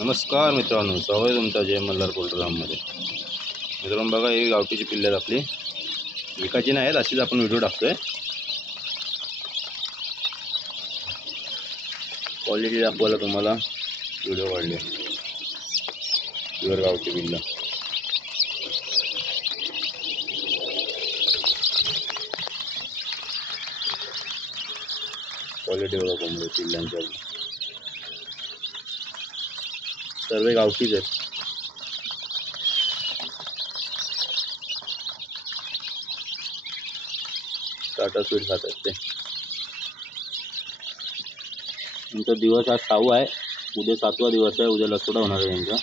नमस्कार मित्रांनो, स्वागत तुमचा जय मल्हार पोल्ट्रीफार्ममध्ये. मित्रांनो बघा, ही गावठीची पिल्ले आहेत आपली. विकायची नाही आहेत, अशीच आपण व्हिडिओ टाकतोय. क्वालिटी दाखवायला तुम्हाला व्हिडिओ काढले. प्युअर गावठी पिल्ला. क्वालिटी बघा कोंबडी पिल्लांच्या, सर्व गावठीच आहेत. टाटा स्वीट खातात ते. तुमचा दिवस आज 6वा आहे, उद्या 7वा दिवस आहे. उद्या लसोडा होणार आहे त्यांचा.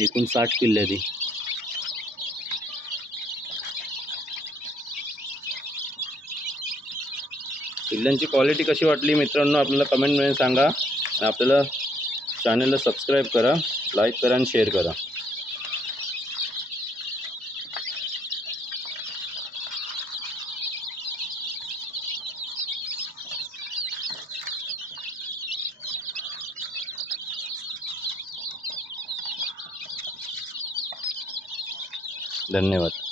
एकूण 60 पिल्ले ती. पिल्लांची क्वालिटी कशी वाटली मित्रांनो, आपल्याला कमेंटमध्ये सांगा. आपल्याला चॅनलला सबस्क्राईब करा, लाईक करा आणि शेअर करा. धन्यवाद.